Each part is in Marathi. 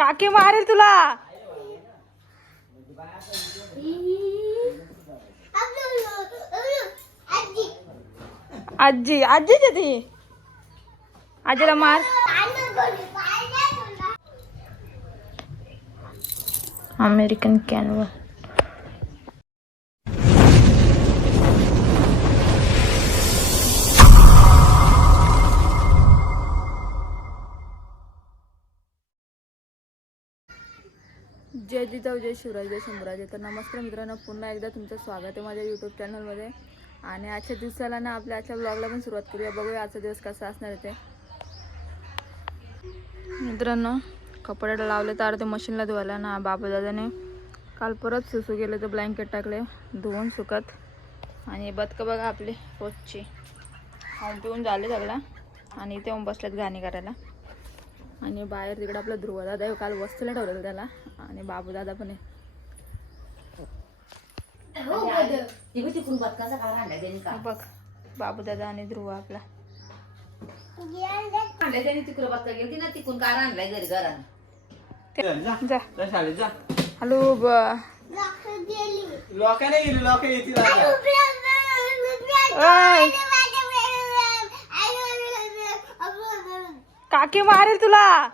काकी मारेल तुला. आजी आजीच आहे ती. आजीला मार. American Canva. जय जिजाऊ जय शिवराज जय शंभूराज. तर नमस्कार मित्रांनो, पुन्हा एकदा तुमचं स्वागत आहे माझ्या यूट्यूब चॅनलमध्ये. आणि आजच्या दिवसाला ना आपल्या आजच्या ब्लॉगला पण सुरुवात करूया. बघूया आजचा दिवस कसा असणार आहे ते. मित्रांनो, कपडे लावले तर ते मशीनला धुवायला ना बाबादादाने काल परत सुसू गेले तर ब्लँकेट टाकले धुवून सुकत. आणि बदकं बघा आपली रोजची खाऊन पिऊन झाले सगळा. आणि इथे येऊन बसल्यात घाणी करायला. आणि बाहेर तिकडे आपला ध्रुवदादा आहे, काल वस्तीला ठेवलेलं त्याला. आणि बाबूदादा पण आहे. बघ बाबूदादा आणि ध्रुव आपला. हॅलो काकी मारेल तुला.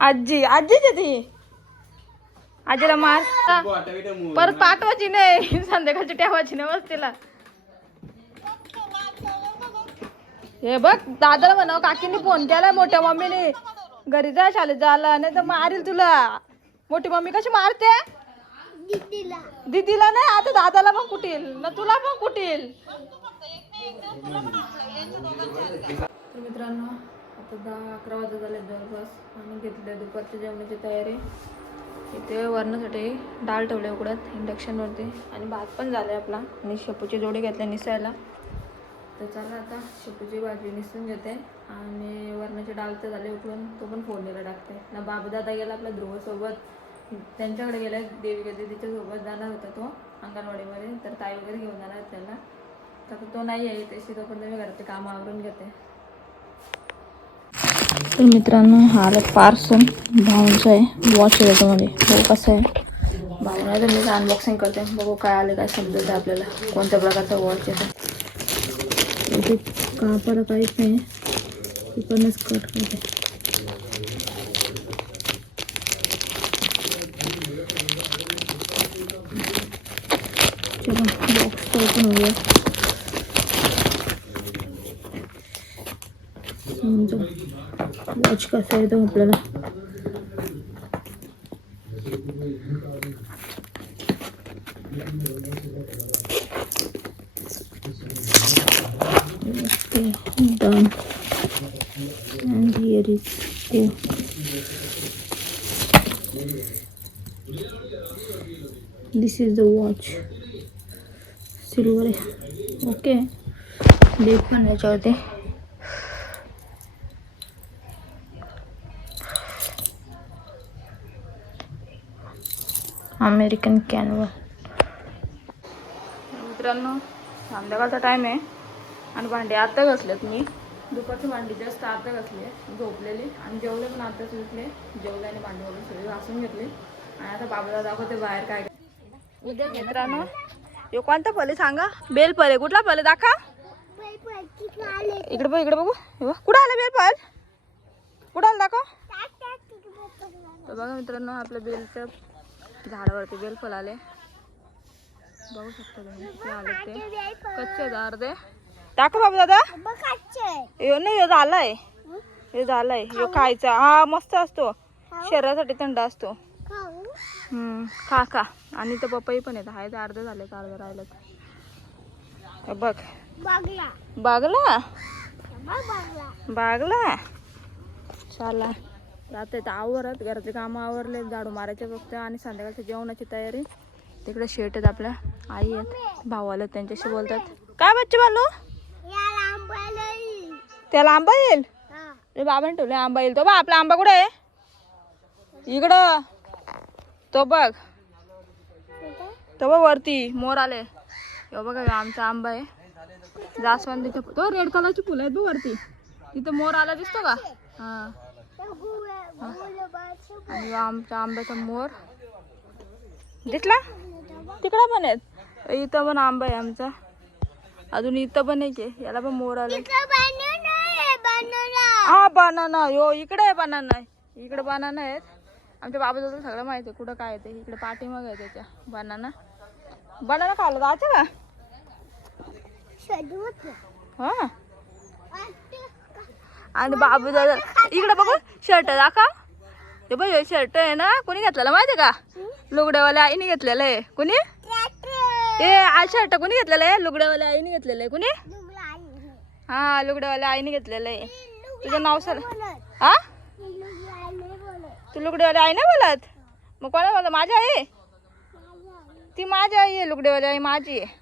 आजी आजीच आहे ती. आजीला मार. परत पाठवायची नाही, संध्याकाळची ठेवायची नाही वस्तीला. हे बघ दादाला म्हणावं काकीने फोन केलाय मोठ्या मम्मीने घरी जा शाळेत झाला नाही तर मारेल तुला. मोठी मम्मी कशी मारते दीदीला नाही, आता दादाला पण कुटील ना तुला पण कुटील. तर मित्रांनो, आता 10-11 वाजता झाले जवळपास. आणि घेतले दुपारच्या जेवणाची तयारी. इथे वरणासाठी डाळ ठेवले उकडत इंडक्शनवरती. आणि भात पण झाले आपला. आणि शेपूची जोडी घेतल्या निसायला. तर चला आता शेपूची भाजी निसून घेते. आणि वरणाची डाळ तर झाले उकडून, तो पण फोडणीला टाकते ना. बाबूदादा गेला आपल्या ध्रुवसोबत, त्यांच्याकडे गेला. देविका तिच्यासोबत जाणार होता तो अंगणवाडीमध्ये. तर ताई वगैरे घेऊन जाणार त्याला. तर तो नाही आहे तशी, तोपर्यंत मी घरात कामं आवरून घेते. तर मित्रांनो, हा आलं पार्सल भाऊंचं आहे. वॉच आहे त्याच्यामध्ये. बघू कसं आहे भाऊला. तर मी अनबॉक्सिंग करते. बघू काय आले, काय समजतं आपल्याला कोणत्या प्रकारचा वॉच आहे. ते कापड काहीच नाही, तिकडनंच कट करते. चला बॉक्स ओपन होऊया. समजा वॉच कसं आहे तो आपल्याला. done and here is this is the watch. Silver आहे. ओके, डेट पण याच्यावरती. American Canva. मित्रांनो, संध्याकाळचा टाईम आहे आणि भांडी आता घासलेत मी. दुपारची भांडी जास्त आता घासले, झोपलेली. आणि जेवले पण आताच उठले. जेवले आणि भांडी वगैरे सगळे घासून घेतले. आणि आता बाबाला दाखवते बाहेर काय. उद्या मित्रांनो, यो कोणता फल आहे सांगा. बेल फल आहे. कुठला फल आहे दाखवा. इकडे बघ, इकडे बघू. कुठं आलं बेल फल, कुठं आलं दाखव. तर बघा मित्रांनो, आपल्या बेलच्या झाडावरती बेलफल आले. बघू शकता तुम्ही किती आले ते. कच्चे अर्धे दाखव बाबा दादा. यो नाही, यो झालाय, हे झालाय. यो खायचा. हा मस्त असतो, शरीरासाठी थंड असतो. खा खा. आणि तर पपई पण येत आहे. अर्धे झाले, अर्धे राहिलेत. बघ बागला बागला. चला जाते तर आवरत. घराचे कामं आवरले, झाडू मारायचे फक्त. आणि संध्याकाळच्या जेवणाची तयारी. तिकडे शेट आहेत आपल्या आई आहेत, भाऊ आले, त्यांच्याशी बोलतात. काय बच्चे बालू, त्याला आंबा येईल. बाबाने ठेवले आंबा येईल. तो बा आपला आंबा कुठे आहे. इकडं तो बघ, तो बघ वरती मोर आले. बघा आमचा आंबा आहे. जास्वंदीचे तो रेड कलरची फुलं आहेत बघ वरती. तिथं मोर आला दिसतो का? हा. आणि आमच्या आंब्याचा मोर दिसला. तिकडं पण आहेत. इथं पण आंबा आहे आमचा. अजून इथं पण एक आहे. याला पण मोर आले. हा बनाना. यो इकडे आहे बनाना. इकडे बनाना आहेत. आमच्या बाबाचं सगळं माहिती आहे कुठं काय येते. इकडे पाठीमाग आहे त्याच्या बनाना. बनाना खायला जायचं का? हा. आणि बाबू दादा इकडे बघू शर्ट दाखव. हे बघ शर्ट आहे ना कोणी घेतलेला माहिती आहे का? लुगड्यावाल्या आईने घेतलेलं आहे. कोणी? ए आज शर्ट कोणी घेतलेलं आहे? लुगड्यावाल्या आईने घेतलेलं आहे. कोणी? हा लुगड्यावाल्या आईने घेतलेलं आहे. तुझं नाव सर हा तू लुगड्यावाल्या आई नाही बोलत मग कोणा बोलत? माझी आई. ती माझी आई आहे. लुगड्यावाली आई माझी आहे.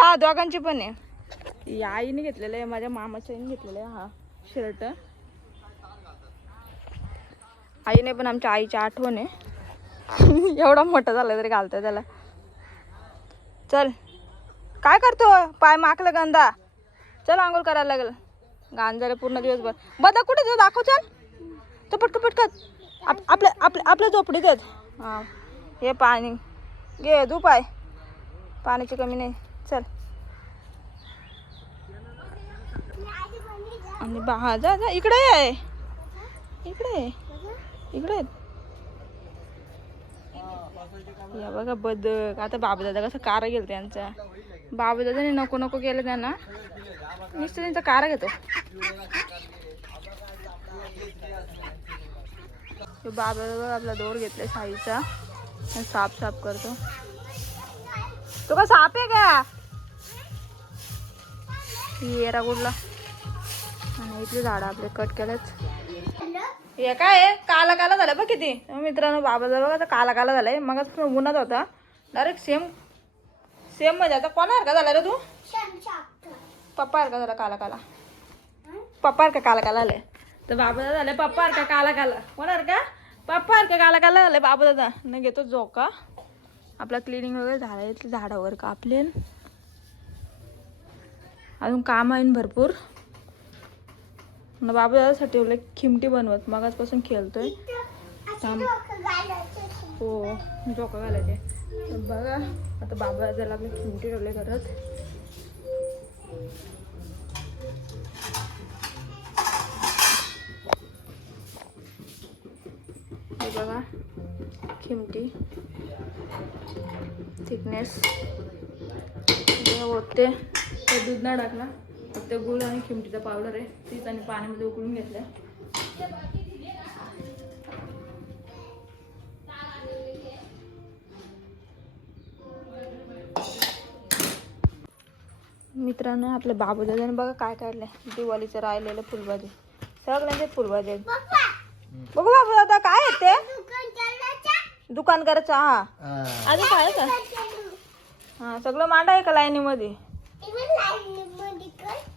हा दोघांची पण आहे. या आईने घेतलेलं आहे. माझ्या मामाच्या आईने घेतलेलं आहे हा शर्ट. आईने पण आमच्या आईची आठवण आहे. एवढा मोठा झाला तरी घालतोय त्याला. चल काय करतो? पाय माकलं गंदा. चल आंघोळ करायला लागल. घाण झालं पूर्ण दिवसभर. बघा कुठे जाऊ दाखव. चल तो पटकन पटकन आपल्या झोपडीत आहेत. हा हे पाणी घे धू पाय. पाण्याची कमी नाही. चल आणि हा जा जा इकडे आहे. इकडे इकडे या बघा बदक. आता बाबू दादा कसं कारा गेलं त्यांचा. बाबू दादाने नको नको केलं त्यांना. नुसतं त्यांचा कारा घेतो. बाबा आपला दोर घेतलाय साईचा. साफ साफ करतो. तो का साप आहे का? येरा कुठला. आणि इथले झाड आपले कट केलेच. हे काय आहे काला काला झालं बघ किती. मित्रांनो बाबाचा बघा काला काला झालाय. मग उन्हात होता डायरेक्ट सेम सेम म्हणजे आता कोणासारखा झाला रे तू? पप्पा सारखा झाला काला काला. पप्पा सारखा काला काला आलाय. तर बाबा दादा झाले पप्पा सारखा काला काला. कोणासारखा? पप्पा सारखा काला काला झालाय बाबा दादा. न घेतो झोका. आपला क्लिनिंग वगैरे झालं. इथले झाडावर कापले. अजून काम आहे भरपूर. बाबा दादासाठी ठेवलं खिमटी बनवत. मगाचपासून खेळतोय. हो झोका घालायचे. बघा आता बाबा दादाला आपले खिमटी ठेवले घरात. हे बघा खिमटी थिकनेस होते. दूध नाही टाकला फक्त गुळ आणि खिमटीचा पावडर आहे. तीच आणि पाण्यामध्ये उकळून घेतलं. मित्रांनो आपल्या बाबू दादाने बघा काय काढलंय. दिवाळीचं राहिलेलं फुलभाजी. सगळ्यांचे फुलभाजी आहेत. बघू बाबू दादा काय आहे ते? दुकान करायचं. हा आधी काय का? हा सगळं मांडा आहे का लाईनीमध्ये?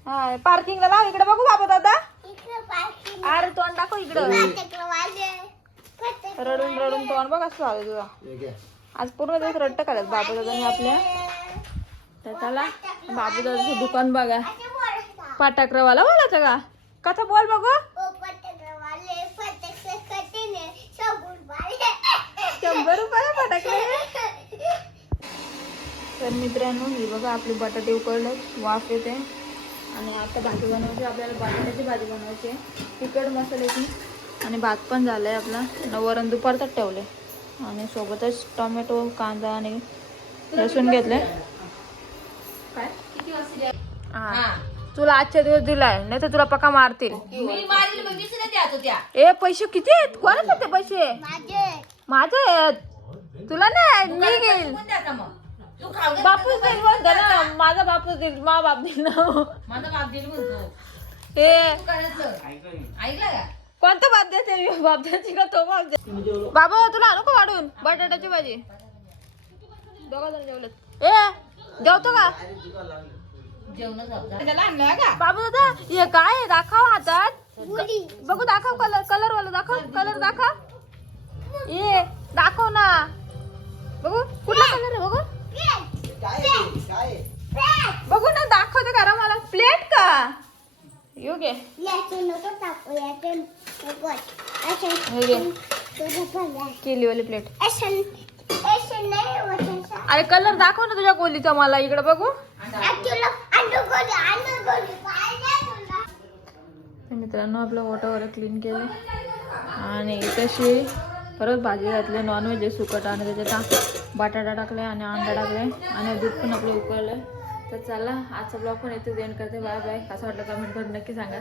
हा पार्किंगला लाव. इकडे बघू बाबू दादा. अरे तोंड दाखव इकडं. रडून रडून तोंड बघ असं झालं तुझा. आज पूर्ण दिवस रट्ट काढत बाबू दादाने आपल्या. तर चला बाबू दादाचं दुकान बघा. फटाकरवाला बोलायचं का? कसं बोल बघू. 100 रुपये फटाके. तर मित्रांनो ही बघा आपली बटाटे उकडले. वाफ येते. आणि आता भाजी बनवायची. आपल्याला बटाट्याची भाजी बनवायची आहे तिखट मसाल्याची. आणि भात पण झालाय आपला. वरण दुपारचाच ठेवले. आणि सोबतच टोमॅटो कांदा आणि लसूण घेतले. काय हा तुला आजच्या दिवस दिलाय नाही तर तुला पक्का मारतील. ए पैसे किती आहेत? कोणाचे आहेत ते पैसे? माझे आहेत. तुला नाही मी घेईल. बापूच देईल म्हणतो ना. माझा बापूच देईल. मा बाप देईल ना. माझा बाप देईल म्हणतो. हे कोणता बाप देते? बाप द्यायची का तो बाप दे? बाबा तुला आणू का वाढून बटाट्याची भाजी? दोघा जण जेवलेत. ए जेवतो का? बाबू दादा हे काय आहे? दाखव हातात. बघू दाखव. कलर कलर वाला दाखव. कलर दाखव. ये दाखव ना. बघू कुठला कलर आहे बघू. घे. हे घे केलीवाली प्लेट. अरे कलर दाखव ना तुझ्या गोलीचा मला, इकडे बघू. मित्रांनो आपलं ओटा वगैरे क्लीन केलं आणि तशी परत भाजी घातली. नॉनव्हेज आहे सुकट आणि त्याच्यात बटाटा टाकले आणि अंडा टाकले आणि दूध पण आपलं उकळलं. तर चला आजचा ब्लॉग पण इथे एंड करते. Bye bye. असं वाटलं कमेंट करून नक्की सांगा.